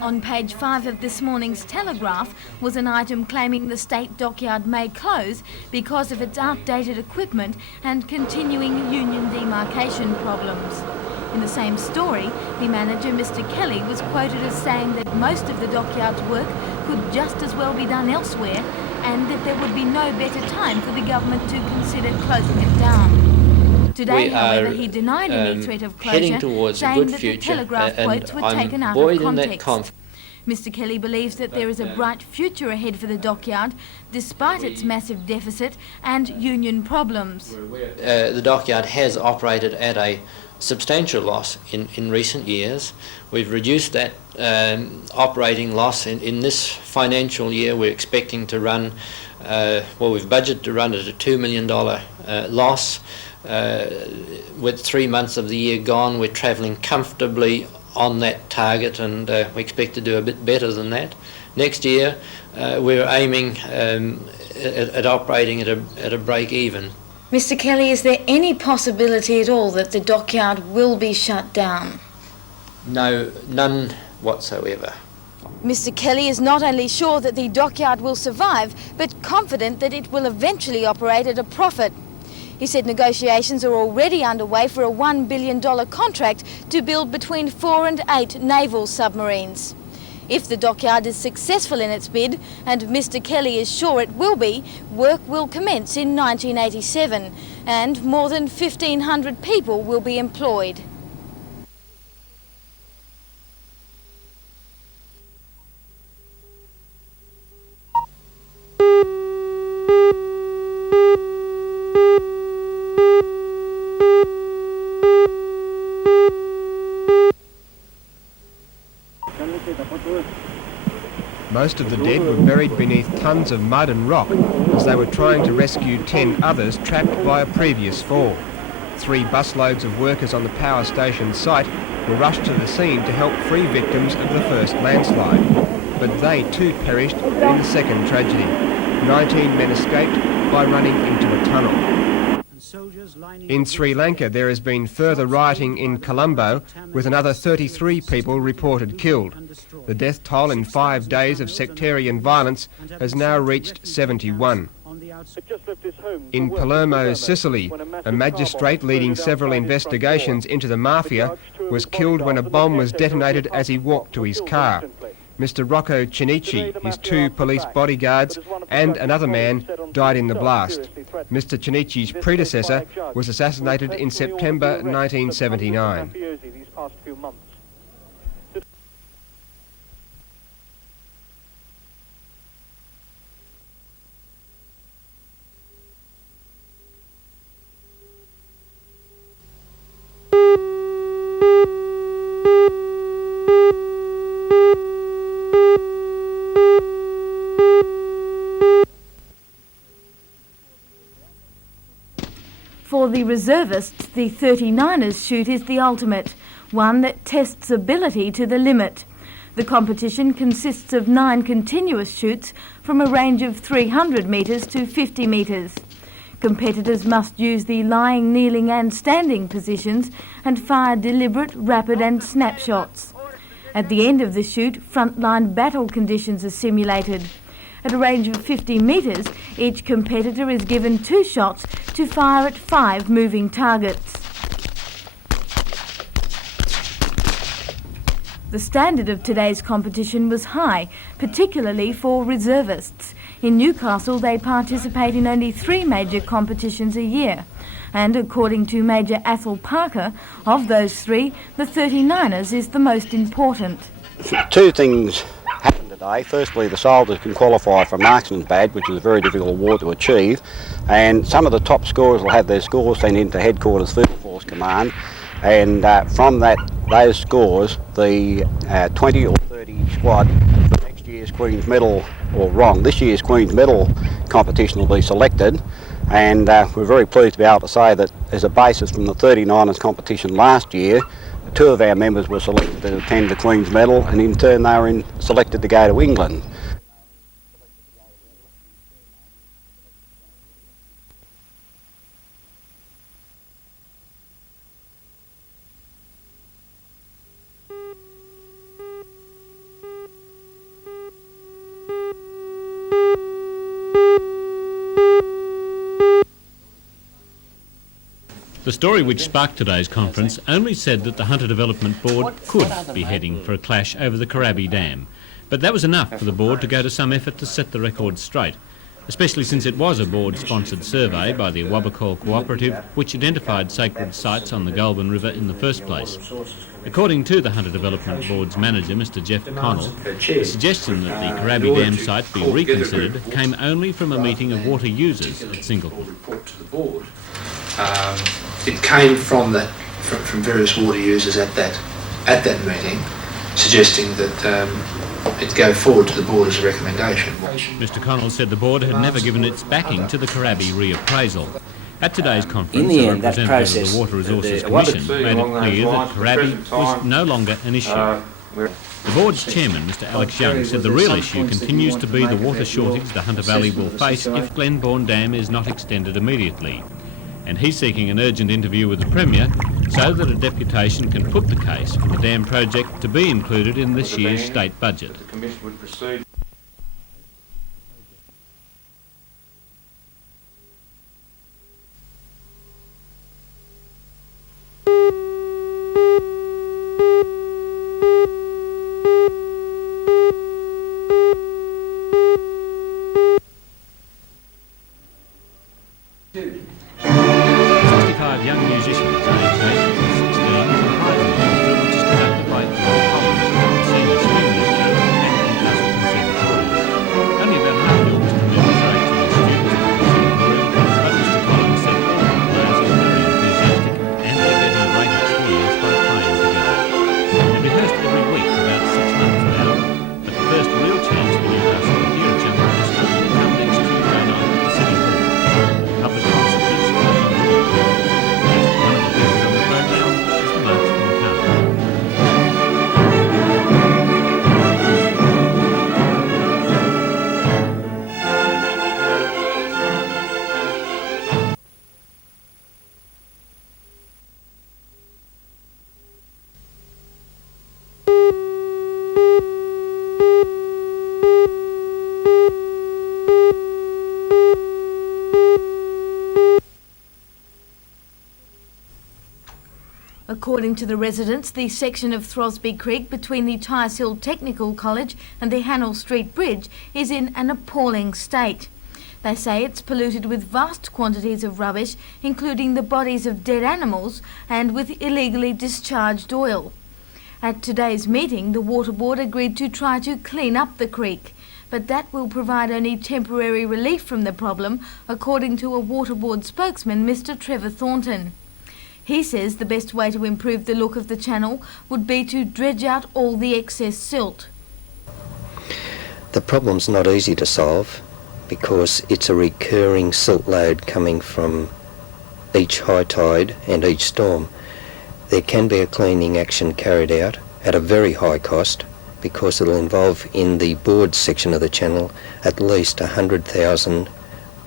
On page 5 of this morning's Telegraph was an item claiming the state dockyard may close because of its outdated equipment and continuing union demarcation problems. In the same story, the manager, Mr. Kelly, was quoted as saying that most of the dockyard's work could just as well be done elsewhere and that there would be no better time for the government to consider closing it down. Today, however, he denied any threat of closure, saying that the Telegraph quotes were taken out of context. Mr. Kelly believes that there is a bright future ahead for the dockyard, despite its massive deficit and union problems. The dockyard has operated at a substantial loss in recent years. We've reduced that operating loss in this financial year. We're expecting to run, we've budgeted to run at a $2 million loss. With 3 months of the year gone, we're travelling comfortably on that target, and we expect to do a bit better than that. Next year, we're aiming at operating at a break even. Mr. Kelly, is there any possibility at all that the dockyard will be shut down? No, none whatsoever. Mr. Kelly is not only sure that the dockyard will survive, but confident that it will eventually operate at a profit. He said negotiations are already underway for a $1 billion contract to build between 4 and 8 naval submarines. If the dockyard is successful in its bid, and Mr. Kelly is sure it will be, work will commence in 1987 and more than 1,500 people will be employed. Most of the dead were buried beneath tons of mud and rock as they were trying to rescue 10 others trapped by a previous fall. 3 busloads of workers on the power station site were rushed to the scene to help free victims of the first landslide. But they too perished in the second tragedy. 19 men escaped by running into a tunnel. In Sri Lanka, there has been further rioting in Colombo, with another 33 people reported killed. The death toll in 5 days of sectarian violence has now reached 71. In Palermo, Sicily, a magistrate leading several investigations into the mafia was killed when a bomb was detonated as he walked to his car. Mr. Rocco Cinici, his 2 police bodyguards and another man died in the blast. Mr. Cinici's predecessor was assassinated in September 1979. For the reservists, the 39ers shoot is the ultimate, one that tests ability to the limit. The competition consists of 9 continuous shoots from a range of 300 metres to 50 metres. Competitors must use the lying, kneeling and standing positions and fire deliberate, rapid and snapshots. At the end of the shoot, frontline battle conditions are simulated. At a range of 50 metres, each competitor is given 2 shots to fire at 5 moving targets. The standard of today's competition was high, particularly for reservists. In Newcastle, they participate in only 3 major competitions a year. And according to Major Athol Parker, of those 3, the 39ers is the most important. 2 things happened today. Firstly, the soldiers can qualify for a marksman's badge, which is a very difficult award to achieve, and some of the top scorers will have their scores sent into Headquarters Field Force Command, and from those scores, the 20 or 30 squad for next year's Queen's Medal, this year's Queen's Medal competition will be selected, and we're very pleased to be able to say that as a basis from the 39ers competition last year, 2 of our members were selected to attend the Queen's Medal, and in turn they were selected to go to England. The story which sparked today's conference only said that the Hunter Development Board could be heading for a clash over the Karabi Dam, but that was enough for the board to go to some effort to set the record straight, especially since it was a board-sponsored survey by the Wabakal Cooperative which identified sacred sites on the Goulburn River in the first place. According to the Hunter Development Board's manager, Mr Jeff Connell, the suggestion that the Karabi Dam site be reconsidered came only from a meeting of water users at Singleton. It came from various water users at that meeting, suggesting that it go forward to the board as a recommendation. Mr Connell said the board had never given its backing to the Karabi reappraisal. At today's conference, In the a end, that representative process, of the Water Resources the Commission made it clear that Karabi was no longer an issue. The board's chairman, Mr Alex Young, said the real issue continues to be the water shortage the Hunter Valley will face if Glenbourne Dam is not extended immediately. And he's seeking an urgent interview with the Premier so that a deputation can put the case for the dam project to be included in this year's state budget. Young musicians, aged 8 to 16, comprise an orchestra which is conducted by John Collins, senior string lecturer at Newcastle Conservatorium. Only about half the orchestra members are actually students at the conservatorium, but Mr Collins said all the players are very enthusiastic and they're getting a great experience by playing together. They rehearsed every week for about 6 months now, but the first real chance for Newcastle to hear a chamber orchestra will come next Tuesday night at the City Hall. Public concert is According to the residents, the section of Throsby Creek between the Tyres Hill Technical College and the Hannell Street Bridge is in an appalling state. They say it's polluted with vast quantities of rubbish, including the bodies of dead animals, and with illegally discharged oil. At today's meeting, the Water Board agreed to try to clean up the creek, but that will provide only temporary relief from the problem, according to a Water Board spokesman, Mr Trevor Thornton. He says the best way to improve the look of the channel would be to dredge out all the excess silt. The problem's not easy to solve because it's a recurring silt load coming from each high tide and each storm. There can be a cleaning action carried out at a very high cost because it'll involve in the board section of the channel at least 100,000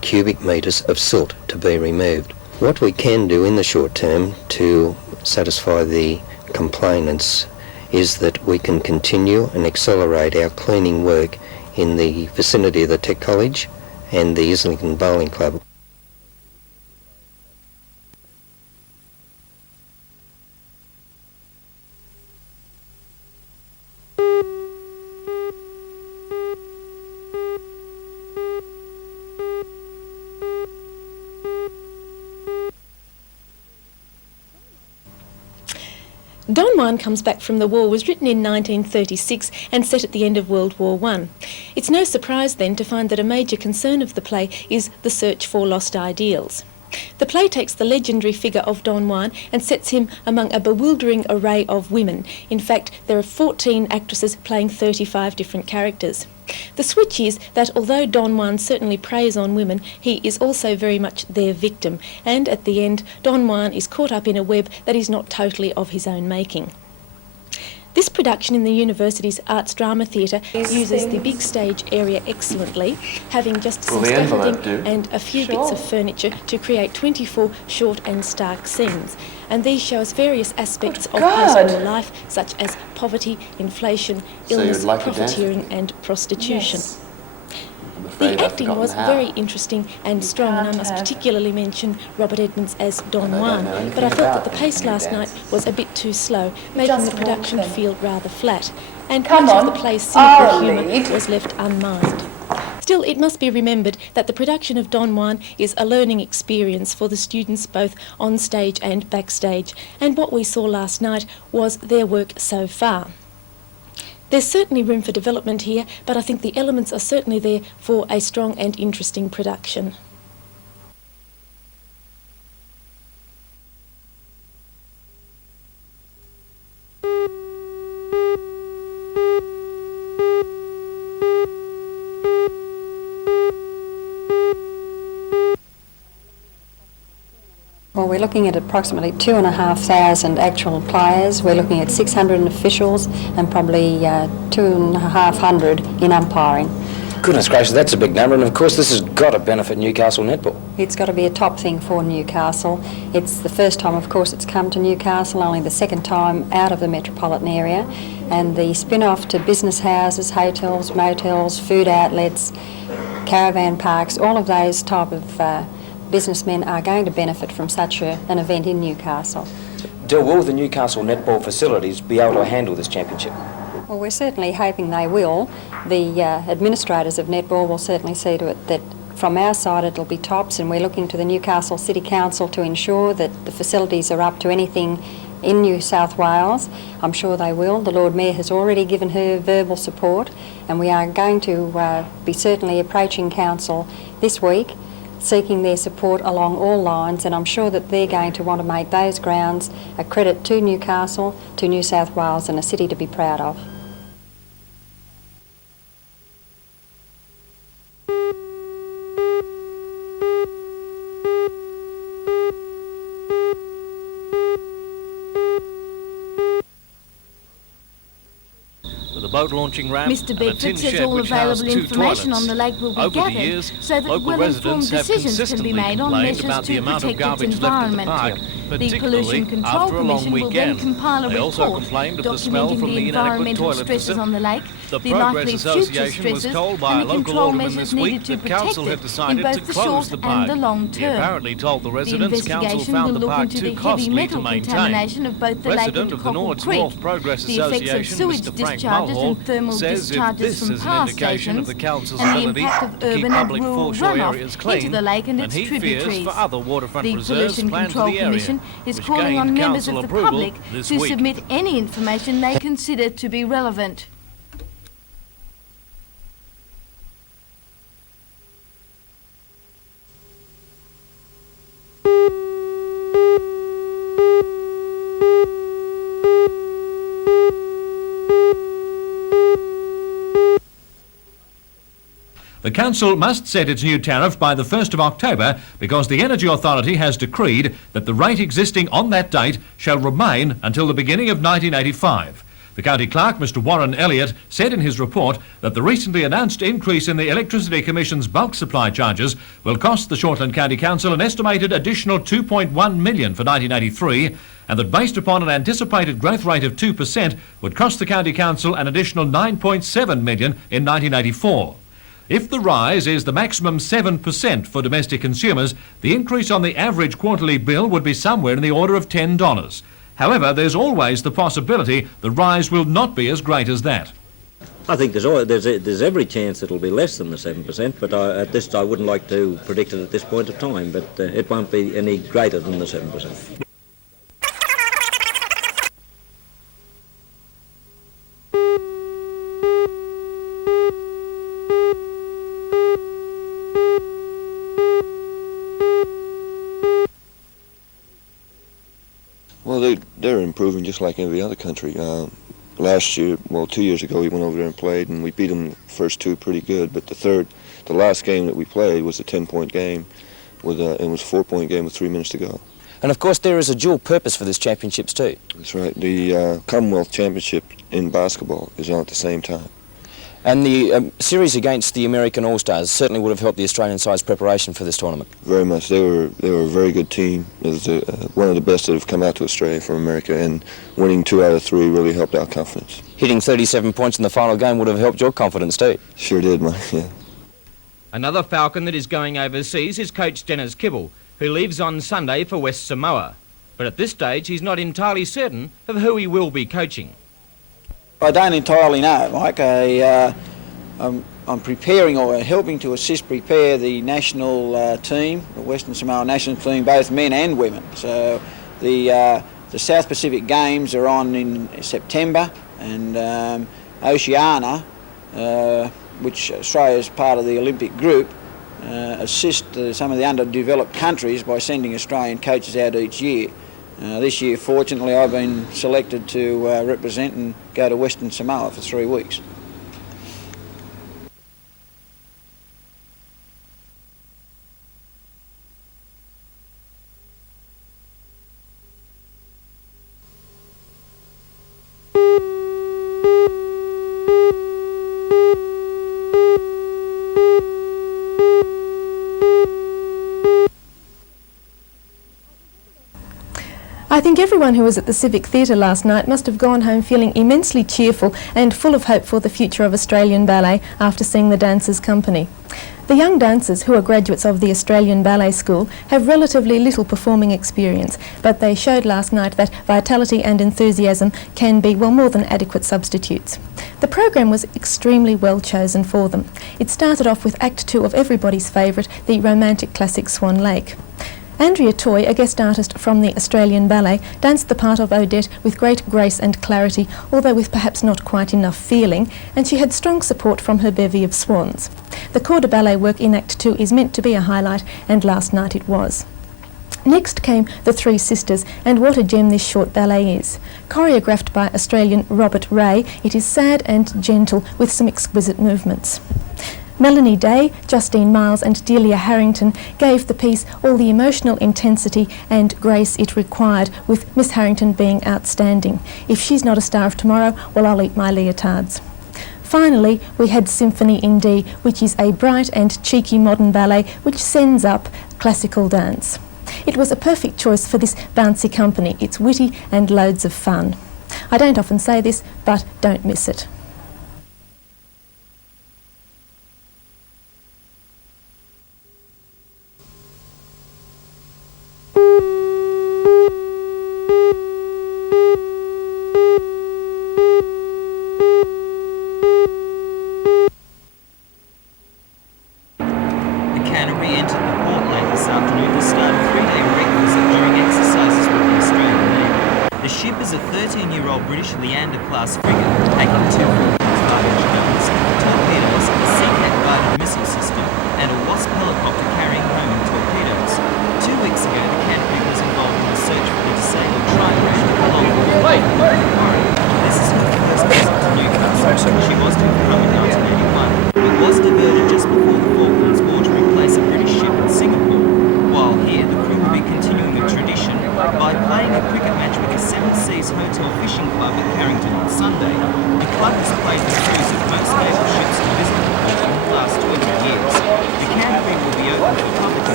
cubic metres of silt to be removed. What we can do in the short term to satisfy the complainants is that we can continue and accelerate our cleaning work in the vicinity of the Tech College and the Islington Bowling Club. Don Juan Comes Back from the War was written in 1936 and set at the end of World War I. It's no surprise then to find that a major concern of the play is the search for lost ideals. The play takes the legendary figure of Don Juan and sets him among a bewildering array of women. In fact, there are 14 actresses playing 35 different characters. The switch is that although Don Juan certainly preys on women, he is also very much their victim, and at the end, Don Juan is caught up in a web that is not totally of his own making. This production in the university's Arts Drama Theatre uses the big stage area excellently, having just some scaffolding and a few bits of furniture to create 24 short and stark scenes. And these show us various aspects of personal life, such as poverty, inflation, illness, profiteering and prostitution. Yes. The acting was very interesting and strong, and I must particularly mention Robert Edmonds as Don Juan, but I felt that the pace last night was a bit too slow, making the production feel rather flat, and much of the play's cynical humour was left unmined. Still, it must be remembered that the production of Don Juan is a learning experience for the students both on stage and backstage, and what we saw last night was their work so far. There's certainly room for development here, but I think the elements are certainly there for a strong and interesting production. Well, we're looking at approximately 2,500 actual players. We're looking at 600 officials and probably 2,500 in umpiring. Goodness gracious, that's a big number, and of course this has got to benefit Newcastle netball. It's got to be a top thing for Newcastle. It's the first time, of course, it's come to Newcastle, only the second time out of the metropolitan area, and the spin-off to business houses, hotels, motels, food outlets, caravan parks, all of those type of businessmen are going to benefit from such an event in Newcastle. Will the Newcastle netball facilities be able to handle this championship? Well, we're certainly hoping they will. The administrators of netball will certainly see to it that from our side it'll be tops, and we're looking to the Newcastle City Council to ensure that the facilities are up to anything in New South Wales. I'm sure they will. The Lord Mayor has already given her verbal support, and we are going to be certainly approaching Council this week, seeking their support along all lines, and I'm sure that they're going to want to make those grounds a credit to Newcastle, to New South Wales, and a city to be proud of. Boat launching ramp, Mr. Bedford says all available information on the lake will be gathered so that well-informed decisions can be made on measures to protect its environment. The Pollution Control Commission will then compile a report documenting the environmental stresses on the lake, the likely future stresses, and the control measures needed to protect it in both the short and the long term. The investigation will look into the heavy metal contamination of both the lake and Cockle Creek, the effects of sewage discharges and thermal discharges from power stations, and the impact of urban and rural runoff into the lake and its tributaries. The Pollution Control Commission is calling on members of the public to submit any information they consider to be relevant. The Council must set its new tariff by the 1st of October because the Energy Authority has decreed that the rate existing on that date shall remain until the beginning of 1985. The County Clerk, Mr Warren Elliott, said in his report that the recently announced increase in the Electricity Commission's bulk supply charges will cost the Shortland County Council an estimated additional $2.1 million for 1983, and that based upon an anticipated growth rate of 2% would cost the County Council an additional $9.7 million in 1984. If the rise is the maximum 7% for domestic consumers, the increase on the average quarterly bill would be somewhere in the order of $10. However, there's always the possibility the rise will not be as great as that. I think there's every chance it'll be less than the 7%, but I wouldn't like to predict it at this point of time, but it won't be any greater than the 7%. Well, they're improving just like every other country. Last year, 2 years ago, we went over there and played, and we beat them the first two pretty good. But the last game that we played was a 10-point game. It was a 4-point game with 3 minutes to go. And of course, there is a dual purpose for this championships too. That's right. The Commonwealth Championship in basketball is on at the same time. And the series against the American All-Stars certainly would have helped the Australian side's preparation for this tournament. Very much. They were a very good team. It was one of the best that have come out to Australia from America, and winning 2 out of 3 really helped our confidence. Hitting 37 points in the final game would have helped your confidence too. Sure did, Mike, yeah. Another Falcon that is going overseas is coach Dennis Kibble, who leaves on Sunday for West Samoa. But at this stage, he's not entirely certain of who he will be coaching. I don't entirely know, Mike. I'm preparing or helping to assist prepare the national team, the Western Samoa national team, both men and women. So the South Pacific Games are on in September, and Oceania, which Australia is part of the Olympic group, assist some of the underdeveloped countries by sending Australian coaches out each year. This year, fortunately, I've been selected to represent and go to Western Samoa for 3 weeks. I think everyone who was at the Civic Theatre last night must have gone home feeling immensely cheerful and full of hope for the future of Australian ballet after seeing the dancers' company. The young dancers, who are graduates of the Australian Ballet School, have relatively little performing experience, but they showed last night that vitality and enthusiasm can be, well, more than adequate substitutes. The program was extremely well chosen for them. It started off with Act 2 of everybody's favourite, the romantic classic Swan Lake. Andrea Toy, a guest artist from the Australian Ballet, danced the part of Odette with great grace and clarity, although with perhaps not quite enough feeling, and she had strong support from her bevy of swans. The corps de ballet work in Act 2 is meant to be a highlight, and last night it was. Next came The Three Sisters, and what a gem this short ballet is. Choreographed by Australian Robert Ray, it is sad and gentle with some exquisite movements. Melanie Day, Justine Miles and Delia Harrington gave the piece all the emotional intensity and grace it required, with Miss Harrington being outstanding. If she's not a star of tomorrow, well, I'll eat my leotards. Finally, we had Symphony in D, which is a bright and cheeky modern ballet which sends up classical dance. It was a perfect choice for this bouncy company. It's witty and loads of fun. I don't often say this, but don't miss it.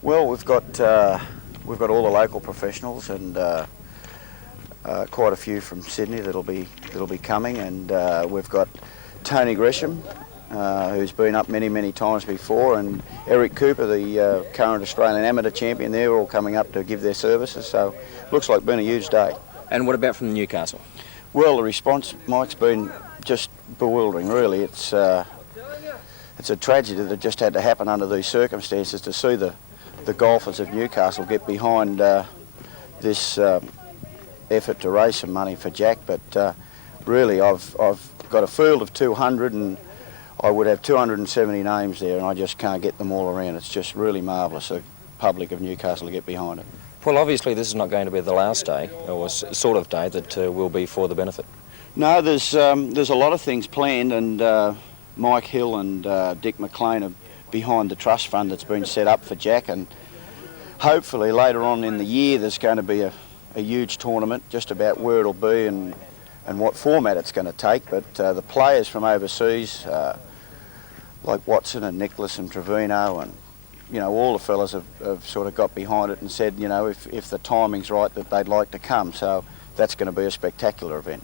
Well, we've got all the local professionals and quite a few from Sydney that'll be coming, and we've got Tony Gresham, who's been up many times before, and Eric Cooper, the current Australian amateur champion. They're all coming up to give their services, so looks like been a huge day. And what about from Newcastle? Well, the response, Mike's been just bewildering, really. It's a tragedy that just had to happen under these circumstances, to see the golfers of Newcastle get behind this effort to raise some money for Jack. But really, I've got a field of 200, and I would have 270 names there, and I just can't get them all around. It's just really marvellous, the public of Newcastle to get behind it. Well, obviously this is not going to be the last day, or sort of day, that will be for the benefit. No, there's a lot of things planned, and Mike Hill and Dick McLean are behind the trust fund that's been set up for Jack, and hopefully later on in the year there's going to be a huge tournament. Just about where it'll be and and what format it's going to take, but the players from overseas, like Watson and Nicholas and Trevino and, you know, all the fellas have sort of got behind it and said, you know, if the timing's right, that they'd like to come. So that's going to be a spectacular event.